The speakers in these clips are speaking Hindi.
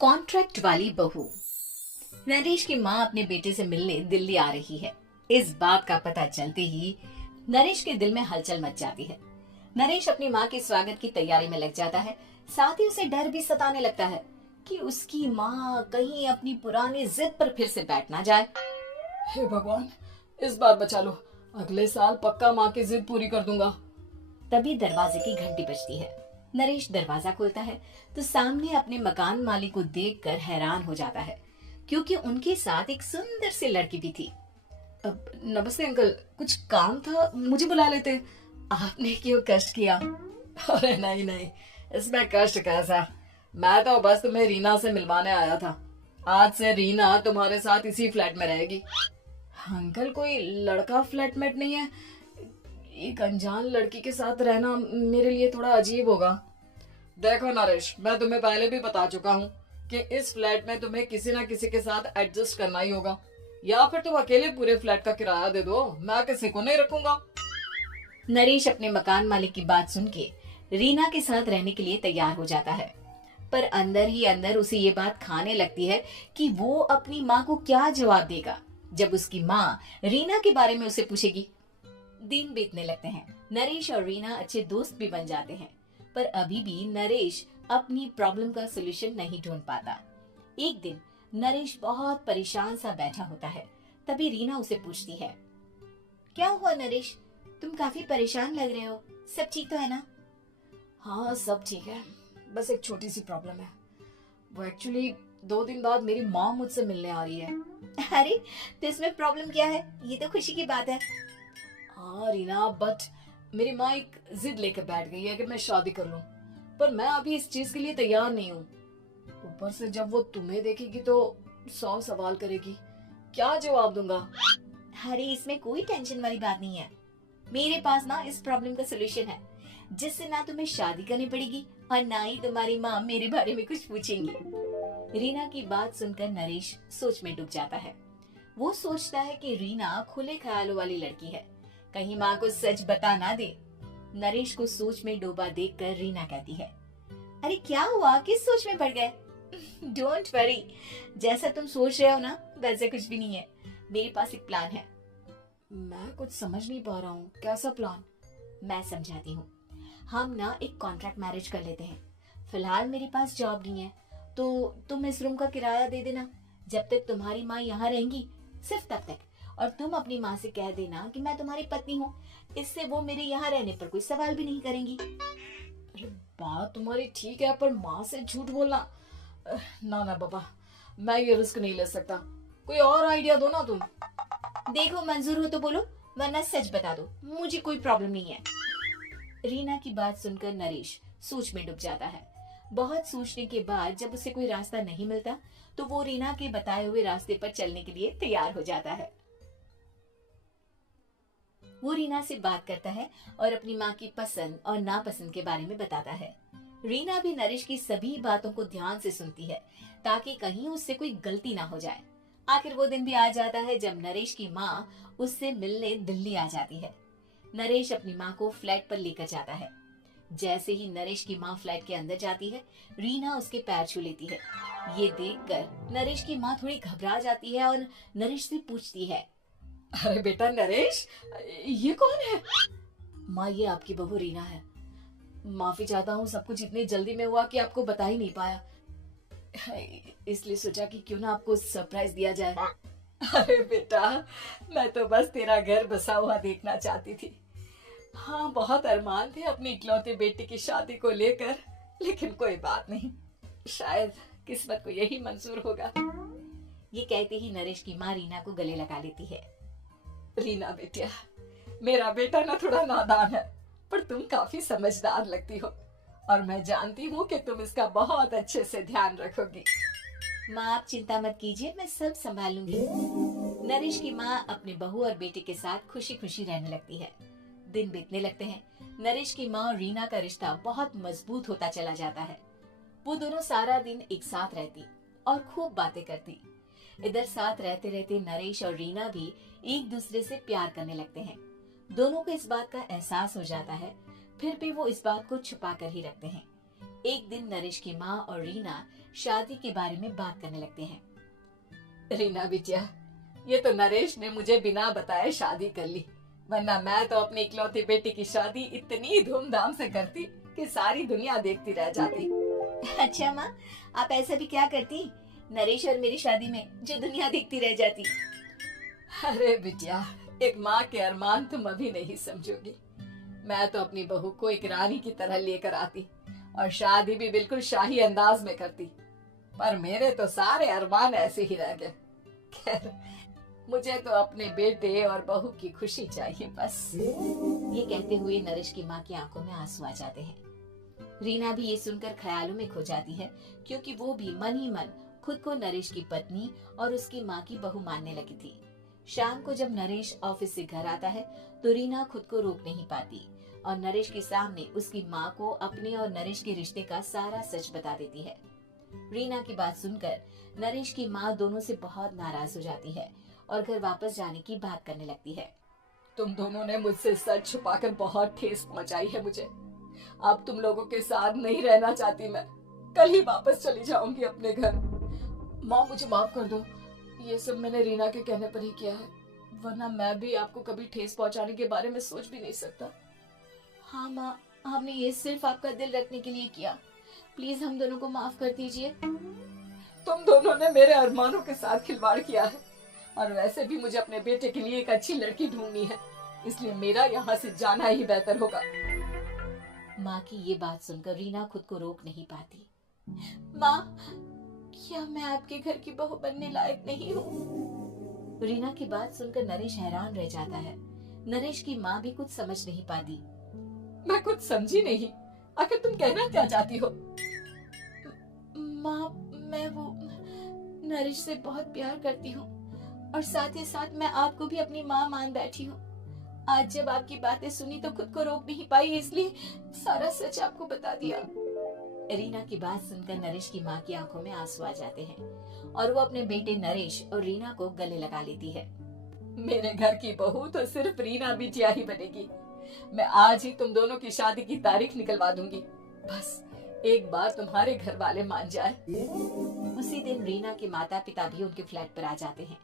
कॉन्ट्रैक्ट वाली बहू। नरेश की माँ अपने बेटे से मिलने दिल्ली आ रही है। इस बात का पता चलते ही नरेश के दिल में हलचल मच जाती है। नरेश अपनी माँ के स्वागत की तैयारी में लग जाता है। साथ ही उसे डर भी सताने लगता है कि उसकी माँ कहीं अपनी पुरानी जिद पर फिर से बैठ ना जाए। हे भगवान, इस बार बचा लो। अगले साल पक्का माँ की जिद पूरी कर दूंगा। तभी दरवाजे की घंटी बजती है। नरेश दरवाजा खोलता है तो सामने अपने मकान मालिक को देखकर हैरान हो जाता है, क्योंकि उनके साथ एक सुंदर सी लड़की भी थी। अब नमस्ते अंकल, कुछ काम था, मुझे बुला लेते। आपने क्यों कष्ट किया? अरे नहीं नहीं, इसमें कष्ट कैसा। मैं तो बस तुम्हें रीना से मिलवाने आया था। आज से रीना तुम्हारे साथ इसी फ्लैट में रहेगी। अंकल, कोई लड़का फ्लैटमेट नहीं है? एक अनजान लड़की के साथ रहना मेरे लिए थोड़ा अजीब होगा। देखो नरेश, मैं तुम्हें पहले भी बता चुका हूँ कि इस फ्लैट में तुम्हें किसी ना किसी के साथ एडजस्ट करना ही होगा, या फिर तुम अकेले पूरे फ्लैट का किराया दे दो, मैं किसी को नहीं रखूंगा। नरेश अपने मकान मालिक की बात सुन के रीना के साथ रहने के लिए तैयार हो जाता है, पर अंदर ही अंदर उसे ये बात खाने लगती है कि वो अपनी माँ को क्या जवाब देगा जब उसकी माँ रीना के बारे में उसे पूछेगी। दिन बीतने लगते हैं। नरेश और रीना अच्छे दोस्त भी बन जाते हैं, पर अभी भी नरेश अपनी प्रॉब्लम का सलूशन नहीं ढूंढ पाता। एक दिन नरेश बहुत परेशान सा बैठा होता है। तभी रीना उसे पूछती है, क्या हुआ नरेश, तुम काफी परेशान लग रहे हो, सब ठीक तो है ना? हाँ सब ठीक है, बस एक छोटी सी प्रॉब्लम है। वो एक्चुअली 2 दिन बाद मेरी माँ मुझसे मिलने आ रही है। अरे तो इसमें प्रॉब्लम क्या है, ये तो खुशी की बात है। हाँ रीना, बट मेरी माँ एक जिद लेकर बैठ गई है कि मैं शादी कर लूं, पर मैं अभी इस चीज के लिए तैयार नहीं हूँ। ऊपर से जब वो तुम्हें देखेगी तो 100 सवाल करेगी, क्या जवाब दूंगा? अरे इसमें कोई टेंशन वाली बात नहीं है। मेरे पास ना इस प्रॉब्लम का सोल्यूशन है, जिससे ना तुम्हें शादी करनी पड़ेगी और ना ही तुम्हारी माँ मेरे बारे में कुछ पूछेंगी। रीना की बात सुनकर नरेश सोच में डूब जाता है। वो सोचता है कि रीना खुले ख्यालों वाली लड़की है, कहीं माँ को सच बता ना दे। नरेश को सोच में डूबा देखकर रीना कहती है, अरे क्या हुआ, किस सोच में पड़ गए? डोंट वरी, जैसा तुम सोच रहे हो ना वैसे कुछ भी नहीं है। मेरे पास एक प्लान है। मैं कुछ समझ नहीं पा रहा हूँ, कैसा प्लान? मैं समझाती हूँ। हम ना एक कॉन्ट्रैक्ट मैरिज कर लेते हैं। फिलहाल मेरे पास जॉब नहीं है, तो तुम इस रूम का किराया दे देना जब तक तुम्हारी माँ यहाँ रहेंगी, सिर्फ तब तक। और तुम अपनी माँ से कह देना कि मैं तुम्हारी पत्नी हूँ, इससे वो मेरे यहाँ रहने पर कोई सवाल भी नहीं करेंगी। अरे बात तुम्हारी ठीक है, पर माँ से झूठ बोलना, ना ना बाबा, मैं ये रिस्क नहीं ले सकता। कोई और आइडिया दो ना तुम। देखो मंजूर हो तो बोलो, वरना सच बता दो, मुझे कोई प्रॉब्लम नहीं है। रीना की बात सुनकर नरेश सोच में डूब जाता है। बहुत सोचने के बाद जब उसे कोई रास्ता नहीं मिलता, तो वो रीना के बताए हुए रास्ते पर चलने के लिए तैयार हो जाता है। वो रीना से बात करता है और अपनी माँ की पसंद और नापसंद के बारे में बताता है। रीना भी नरेश की सभी बातों को ध्यान से सुनती है, ताकि कहीं उससे कोई गलती ना हो जाए। आखिर वो दिन भी आ जाता है जब नरेश की माँ उससे मिलने दिल्ली आ जाती है। नरेश अपनी माँ को फ्लैट पर लेकर जाता है। जैसे ही नरेश की माँ फ्लैट के अंदर जाती है, रीना उसके पैर छू लेती है। ये देखकर नरेश की माँ थोड़ी घबरा जाती है और नरेश से पूछती है, अरे बेटा नरेश, ये कौन है? माँ ये आपकी बहू रीना है। माफी चाहता हूँ, सब कुछ इतनी जल्दी में हुआ कि आपको बता ही नहीं पाया, इसलिए सोचा कि क्यों ना आपको सरप्राइज दिया जाए। अरे बेटा, मैं तो बस तेरा घर बसा हुआ देखना चाहती थी। हाँ, बहुत अरमान थे अपनी इकलौते बेटे की शादी को लेकर, लेकिन कोई बात नहीं, शायद किस्मत को यही मंजूर होगा। ये कहते ही नरेश की माँ रीना को गले लगा लेती है। रीना बेटिया, मेरा बेटा ना थोड़ा नादान है, पर तुम काफी समझदार लगती हो, और मैं जानती हूँ कि तुम इसका बहुत अच्छे से ध्यान रखोगी। माँ आप चिंता मत कीजिए, मैं सब संभाल लूंगी। नरेश की माँ अपने बहू और बेटे के साथ खुशी खुशी रहने लगती है। दिन बीतने लगते हैं। नरेश की माँ और रीना का रिश्ता बहुत मजबूत होता चला जाता है। वो दोनों सारा दिन एक साथ रहती और खूब बातें करती। इधर साथ रहते रहते नरेश और रीना भी एक दूसरे से प्यार करने लगते हैं। दोनों को इस बात का एहसास हो जाता है, फिर भी वो इस बात को छुपा कर ही रखते हैं। एक दिन नरेश की माँ और रीना शादी के बारे में बात करने लगते हैं। रीना बिटिया, ये तो नरेश ने मुझे बिना बताए शादी कर ली, वरना मैं तो अपनी इकलौती बेटी की शादी इतनी धूमधाम से करती कि सारी दुनिया देखती रह जाती। अच्छा माँ, आप ऐसा भी क्या करती नरेश और मेरी शादी में जो दुनिया देखती रह जाती। अरे बिटिया, एक माँ के अरमान तुम अभी नहीं समझोगी। मैं तो अपनी बहू को एक रानी की तरह लेकर आती और शादी भी बिल्कुल शाही अंदाज में करती, पर मेरे तो सारे अरमान ऐसे ही रह गए। खैर, मुझे तो अपने बेटे और बहू की खुशी चाहिए बस। ये कहते हुए नरेश की माँ की आंखों में आंसू आ जाते हैं। रीना भी ये सुनकर ख्यालों में खो जाती है, क्योंकि वो भी मन ही मन खुद को नरेश की पत्नी और उसकी माँ की बहू मानने लगी थी। शाम को जब नरेश ऑफिस से घर आता है तो रीना खुद को रोक नहीं पाती और नरेश के सामने उसकी माँ को अपने और नरेश के रिश्ते का सारा सच बता देती है। रीना की बात सुनकर नरेश की माँ दोनों से बहुत नाराज हो जाती है और घर वापस जाने की बात करने लगती है। तुम दोनों ने मुझसे सच छुपाकर बहुत ठेस पहुंचाई है मुझे। अब तुम लोगों के साथ नहीं रहना चाहती मैं, कल ही वापस चली जाऊंगी अपने घर। माँ, मुझे माफ कर दो, ये सब मैंने रीना के कहने पर ही किया है, वरना मैं भी आपको कभी ठेस पहुंचाने के बारे में सोच भी नहीं सकता। हाँ माँ, हमने ये सिर्फ आपका दिल रखने के लिए किया, प्लीज हम दोनों को माफ कर दीजिए। तुम दोनों ने मेरे अरमानों के साथ खिलवाड़ किया है, और वैसे भी मुझे अपने बेटे के लिए एक अच्छी लड़की ढूंढनी है, इसलिए मेरा यहाँ से जाना ही बेहतर होगा। माँ की ये बात सुनकर रीना खुद को रोक नहीं पाती। माँ, क्या मैं आपके घर की बहू बनने लायक नहीं हूँ? रीना की बात सुनकर नरेश हैरान रह जाता है। नरेश की माँ भी कुछ समझ नहीं पाती। मैं कुछ समझी नहीं, आखिर तुम कहना क्या चाहती हो? माँ, मैं वो नरेश से बहुत प्यार करती हूँ और साथ ही साथ मैं आपको भी अपनी माँ मान बैठी हूँ। आज जब आपकी बातें सुनी तो खुद को रोक नहीं पाई, इसलिए सारा सच आपको बता दिया। रीना की बात सुनकर नरेश की माँ की आंखों में आंसू आ जाते हैं और वो अपने बेटे नरेश और रीना को गले लगा लेती है। मेरे घर की बहू तो सिर्फ रीना बिटिया ही बनेगी। मैं आज ही तुम दोनों की शादी की तारीख निकलवा दूंगी, बस एक बार तुम्हारे घर वाले मान जाए। उसी दिन रीना के माता पिता भी उनके फ्लैट पर आ जाते हैं।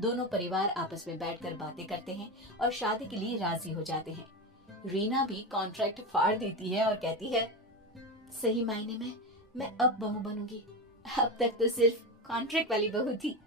दोनों परिवार आपस में बैठकर बातें करते हैं और शादी के लिए राजी हो जाते हैं। रीना भी कॉन्ट्रैक्ट फाड़ देती है और कहती है, सही मायने में मैं अब बहू बनूंगी, अब तक तो सिर्फ कॉन्ट्रैक्ट वाली बहू थी।